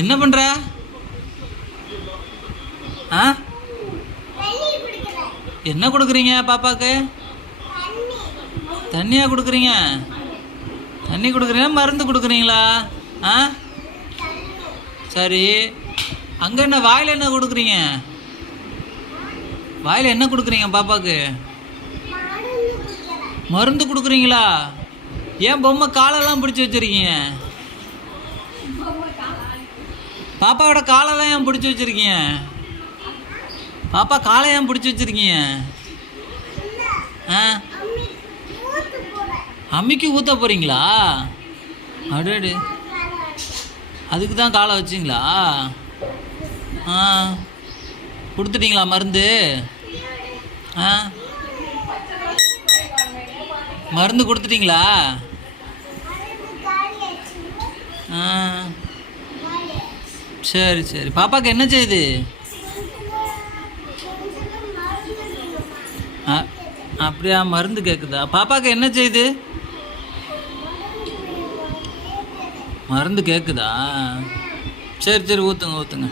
என்ன பண்ணுற? ஆ, என்ன கொடுக்குறீங்க பாப்பாவுக்கு? தண்ணியாக கொடுக்குறீங்க? தண்ணி கொடுக்குறீங்களா மருந்து கொடுக்குறீங்களா? ஆ, சரி. அங்கே என்ன வாயில் என்ன கொடுக்குறீங்க? வாயில் என்ன கொடுக்குறீங்க பாப்பாவுக்கு? மருந்து கொடுக்குறீங்களா? ஏன் பொம்மை காலெல்லாம் பிடிச்சி வச்சுருக்கீங்க? பாப்பாவோட காலெல்லாம் ஏன் பிடிச்சி வச்சுருக்கீங்க? பாப்பா காலை ஏன் பிடிச்சி வச்சுருக்கீங்க? ஆ, அம்மிக்கு ஊற்ற போகிறீங்களா? அடடு, அதுக்கு தான் காலை வச்சிங்களா? ஆ, கொடுத்துட்டீங்களா மருந்து? ஆ, மருந்து கொடுத்துட்டீங்களா? ஆ, சரி சரி. பாப்பாவுக்கு என்ன செய்யுது? அப்படியா, மருந்து கேட்குதா? பாப்பாவுக்கு என்ன செய்யுது? மருந்து கேட்குதா? சரி சரி, ஊற்றுங்க ஊற்றுங்க.